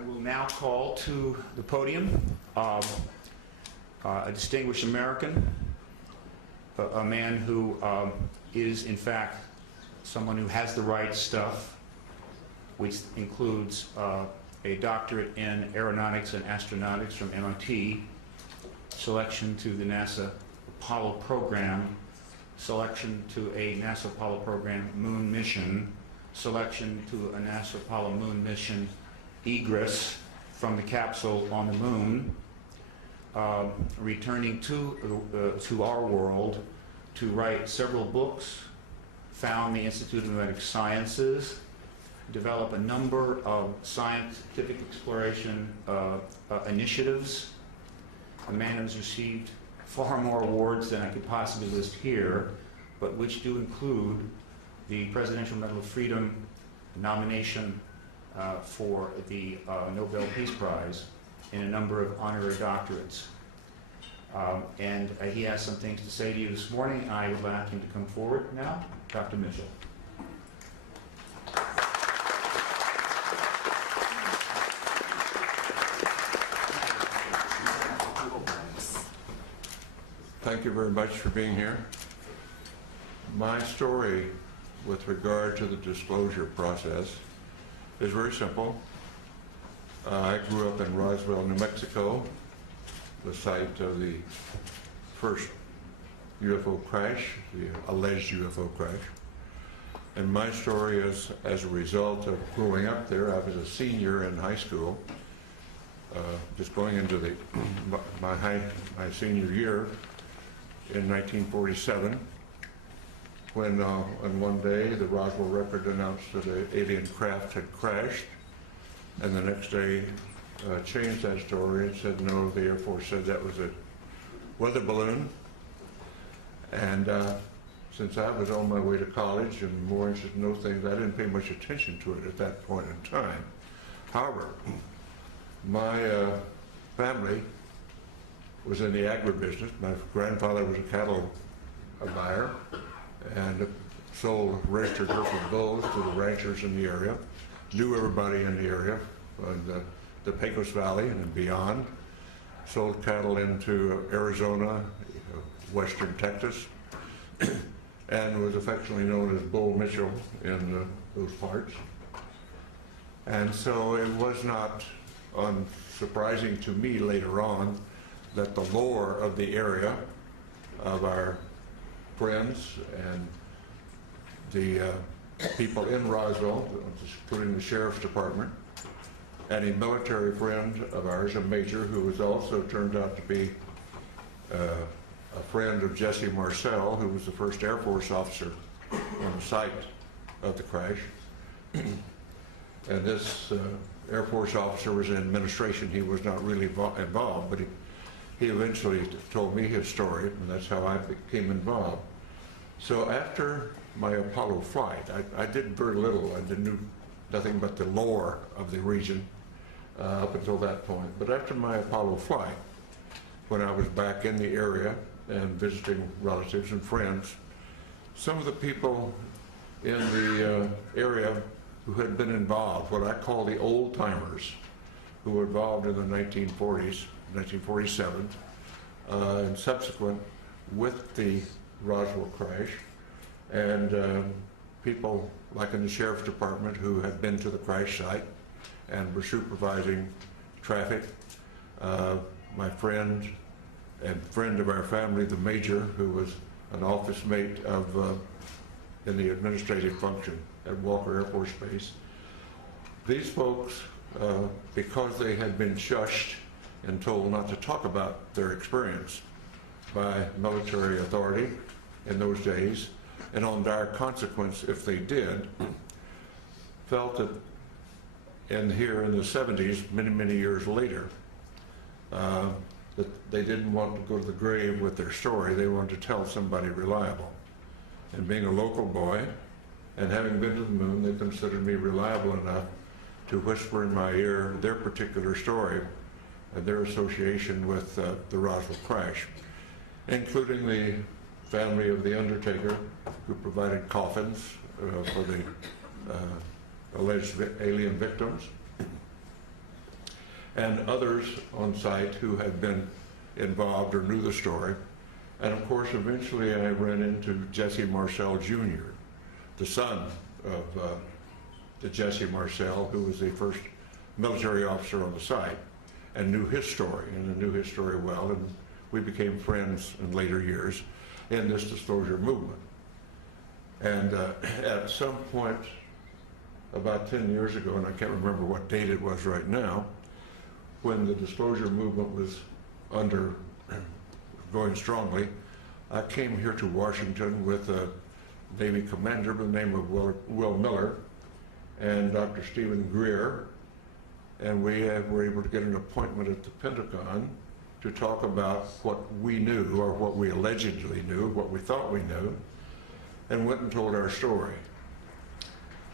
I will now call to the podium a distinguished American, a man who is, in fact, someone who has the right stuff, which includes a doctorate in aeronautics and astronautics from MIT, selection to the NASA Apollo program, selection to a NASA Apollo program moon mission, selection to a NASA Apollo moon mission egress from the capsule on the moon, returning to our world to write several books, found the Institute of Magnetic Sciences, develop a number of scientific exploration initiatives. A man who's received far more awards than I could possibly list here, but which do include the Presidential Medal of Freedom nomination for the Nobel Peace Prize in a number of honorary doctorates. And he has some things to say to you this morning. I would like him to come forward now. Dr. Mitchell. Thank you very much for being here. My story with regard to the disclosure process is very simple. I grew up in Roswell, New Mexico, the site of the first UFO crash, the alleged UFO crash. And my story is as a result of growing up there. I was a senior in high school, just going into my senior year in 1947, when on one day the Roswell Record announced that an alien craft had crashed, and the next day changed that story and said no, the Air Force said that was a weather balloon. And since I was on my way to college and more interested in those things, I didn't pay much attention to it at that point in time. However, my family was in the agribusiness. My grandfather was a cattle buyer and sold registered Hereford bulls to the ranchers in the area, knew everybody in the area, the Pecos Valley and beyond, sold cattle into Arizona, western Texas, and was affectionately known as Bull Mitchell in those parts. And so it was not surprising to me later on that the lore of the area, of our friends and the people in Roswell, including the sheriff's department, and a military friend of ours, a major, who was also turned out to be a friend of Jesse Marcel, who was the first Air Force officer on the site of the crash. And this Air Force officer was in administration. He was not really involved, but he eventually told me his story, and that's how I became involved. So after my Apollo flight, I did very little. I knew nothing but the lore of the region up until that point. But after my Apollo flight, when I was back in the area and visiting relatives and friends, some of the people in the area who had been involved, what I call the old timers, who were involved in the 1940s, 1947, and subsequent with the Roswell crash, and people like in the sheriff's department who had been to the crash site and were supervising traffic. My friend and friend of our family, the major, who was an office mate in the administrative function at Walker Air Force Base. These folks, because they had been shushed and told not to talk about their experience by military authority in those days, and on dire consequence if they did, felt that here in the 70s, many years later, that they didn't want to go to the grave with their story. They wanted to tell somebody reliable. And being a local boy and having been to the moon, they considered me reliable enough to whisper in my ear their particular story and their association with the Roswell crash, including the family of the undertaker who provided coffins for the alleged alien victims, and others on site who had been involved or knew the story. And of course, eventually I ran into Jesse Marcel Jr., the son of the Jesse Marcel, who was the first military officer on the site, and knew his story, and knew his story well, and we became friends in later years in this disclosure movement. And at some point, about 10 years ago, and I can't remember what date it was right now, when the disclosure movement was going strongly, I came here to Washington with a Navy commander by the name of Will Miller and Dr. Stephen Greer, and we were able to get an appointment at the Pentagon to talk about what we knew, or what we allegedly knew, what we thought we knew, and went and told our story.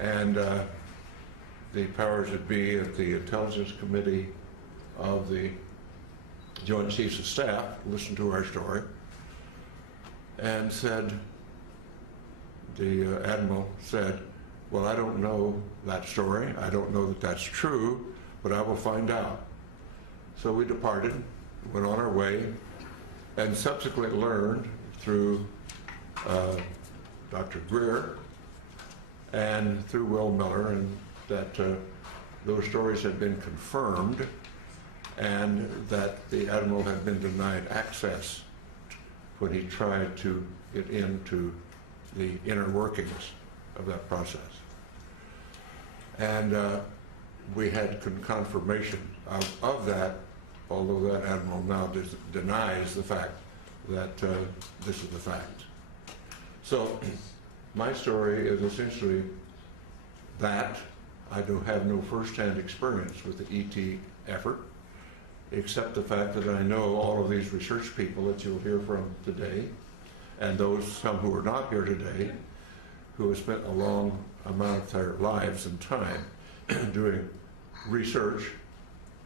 And the powers that be at the Intelligence Committee of the Joint Chiefs of Staff listened to our story and said, the Admiral said, well, I don't know that story. I don't know that that's true, but I will find out. So we departed, went on our way, and subsequently learned through Dr. Greer and through Will Miller, and that those stories had been confirmed, and that the Admiral had been denied access when he tried to get into the inner workings of that process. And we had confirmation of that, although that Admiral now denies the fact that this is the fact. So my story is essentially that. I do have no first-hand experience with the ET effort, except the fact that I know all of these research people that you'll hear from today, and some who are not here today, who have spent a long amount of their lives and time doing research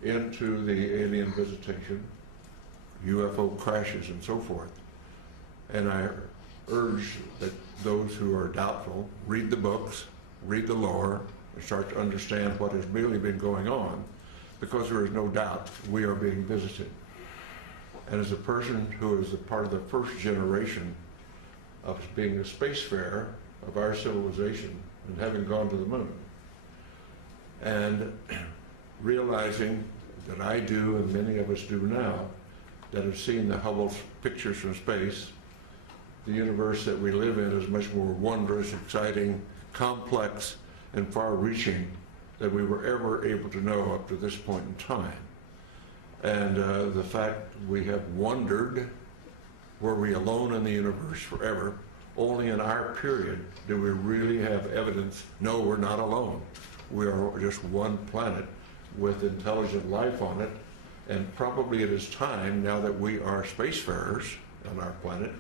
into the alien visitation, UFO crashes, and so forth. And I urge that those who are doubtful read the books, read the lore, and start to understand what has really been going on, because there is no doubt we are being visited. And as a person who is a part of the first generation of being a spacefarer of our civilization and having gone to the moon, and realizing that I do, and many of us do now, that have seen the Hubble pictures from space, the universe that we live in is much more wondrous, exciting, complex, and far-reaching than we were ever able to know up to this point in time. And the fact we have wondered, were we alone in the universe forever? Only in our period do we really have evidence, no, we're not alone. We are just one planet with intelligent life on it, and probably it is time, now that we are spacefarers on our planet,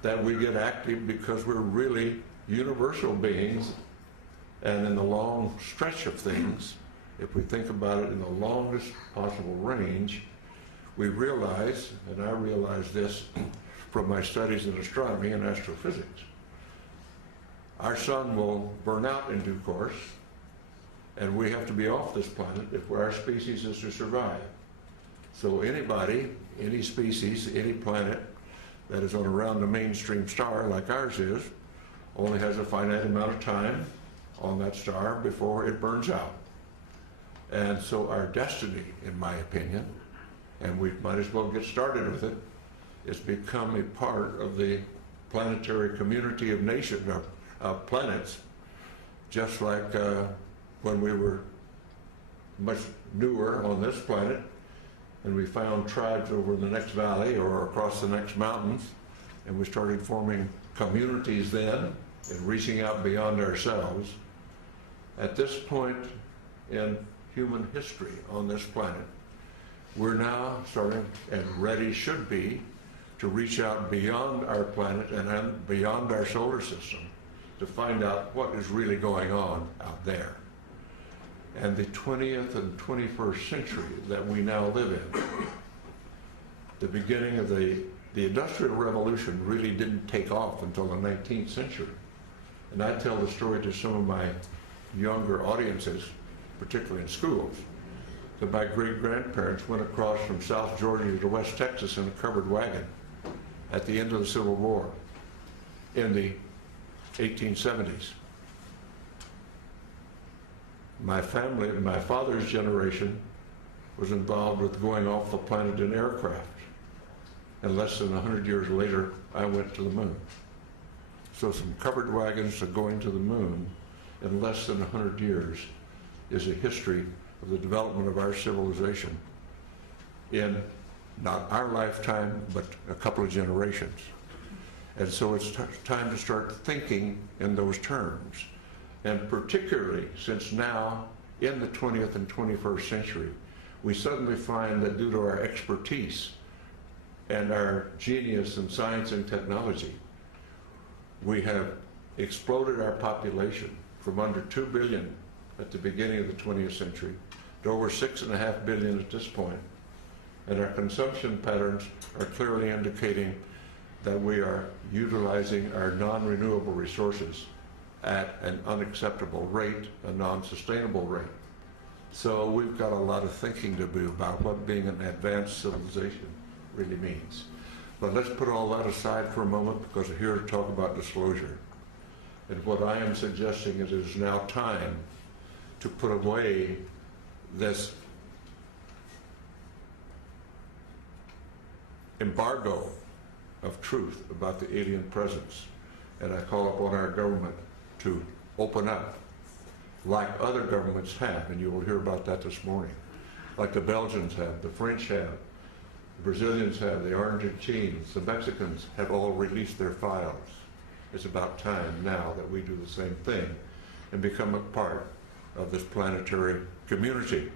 that we get active, because we're really universal beings. And in the long stretch of things, if we think about it in the longest possible range, we realize, and I realize this from my studies in astronomy and astrophysics, our sun will burn out in due course, and we have to be off this planet if our species is to survive. So anybody, any species, any planet that is on around a mainstream star like ours is, only has a finite amount of time on that star before it burns out. And so our destiny, in my opinion, and we might as well get started with it, is become a part of the planetary community of nations, of planets, just like when we were much newer on this planet, and we found tribes over in the next valley or across the next mountains, and we started forming communities then and reaching out beyond ourselves. At this point in human history on this planet, we're now starting, and ready should be, to reach out beyond our planet and beyond our solar system to find out what is really going on out there. And the 20th and 21st century that we now live in, the beginning of the Industrial Revolution really didn't take off until the 19th century. And I tell the story to some of my younger audiences, particularly in schools, that my great-grandparents went across from South Georgia to West Texas in a covered wagon at the end of the Civil War in the 1870s. My family, my father's generation, was involved with going off the planet in aircraft. And less than 100 years later, I went to the moon. So some covered wagons to going to the moon in less than 100 years is a history of the development of our civilization in not our lifetime, but a couple of generations. And so it's time to start thinking in those terms. And particularly since now, in the 20th and 21st century, we suddenly find that due to our expertise and our genius in science and technology, we have exploded our population from under 2 billion at the beginning of the 20th century to over 6.5 billion at this point. And our consumption patterns are clearly indicating that we are utilizing our non-renewable resources at an unacceptable rate, a non-sustainable rate. So we've got a lot of thinking to do about what being an advanced civilization really means. But let's put all that aside for a moment, because we're here to talk about disclosure. And what I am suggesting is it is now time to put away this embargo of truth about the alien presence. And I call upon our government to open up like other governments have, and you will hear about that this morning. Like the Belgians have, the French have, the Brazilians have, the Argentines, the Mexicans have all released their files. It's about time now that we do the same thing and become a part of this planetary community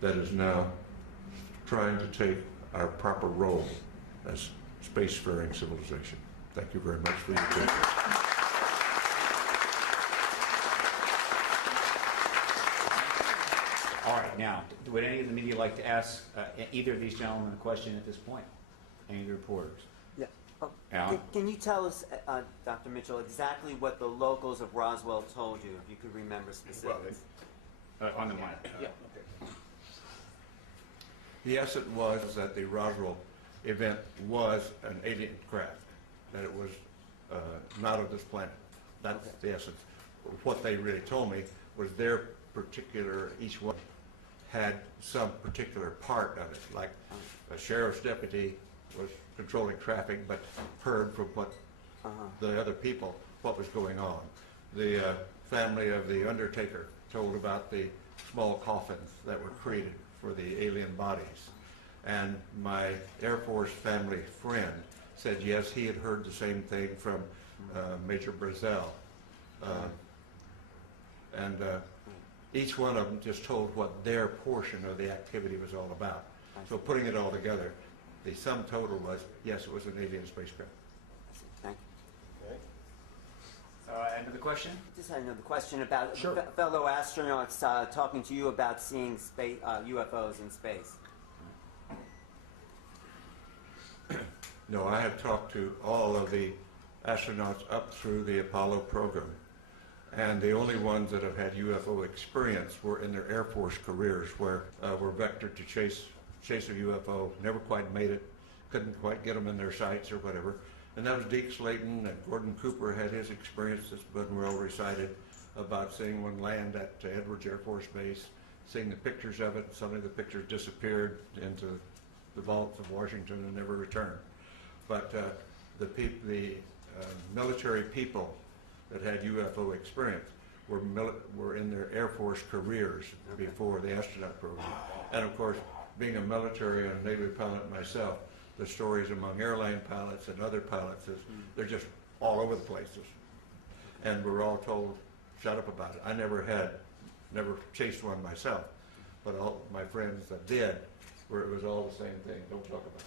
that is now trying to take our proper role as spacefaring civilization. Thank you very much for your attention. All right, now, would any of the media like to ask either of these gentlemen a question at this point? Any of the reporters? Yeah. Oh, Alan? can you tell us, Dr. Mitchell, exactly what the locals of Roswell told you, if you could remember specifics? On the mic. Yeah. Yes, it was that the Roswell event was an alien craft, that it was not of this planet. That's the essence. What they really told me was their particular, each one had some particular part of it, like a sheriff's deputy was controlling traffic but heard from what the other people what was going on. The family of the undertaker told about the small coffins that were created for the alien bodies. And my Air Force family friend said yes, he had heard the same thing from Major Brazel. Each one of them just told what their portion of the activity was all about. So putting it all together, the sum total was, yes, it was an alien spacecraft. Thank you. End of the question? Just had another question about Sure. Fellow astronauts talking to you about seeing space, UFOs in space. No, I have talked to all of the astronauts up through the Apollo program. And the only ones that have had UFO experience were in their Air Force careers, where were vectored to chase a UFO, never quite made it, couldn't quite get them in their sights or whatever. And that was Deke Slayton, and Gordon Cooper had his experience that's been well recited about seeing one land at Edwards Air Force Base, seeing the pictures of it, and suddenly the pictures disappeared into the vaults of Washington and never returned. But the military people that had UFO experience were in their Air Force careers before the astronaut program. And of course, being a military and a Navy pilot myself, the stories among airline pilots and other pilots is they're just all over the places. And we're all told, shut up about it. I never chased one myself, but all my friends that did, where it was all the same thing, don't talk about it.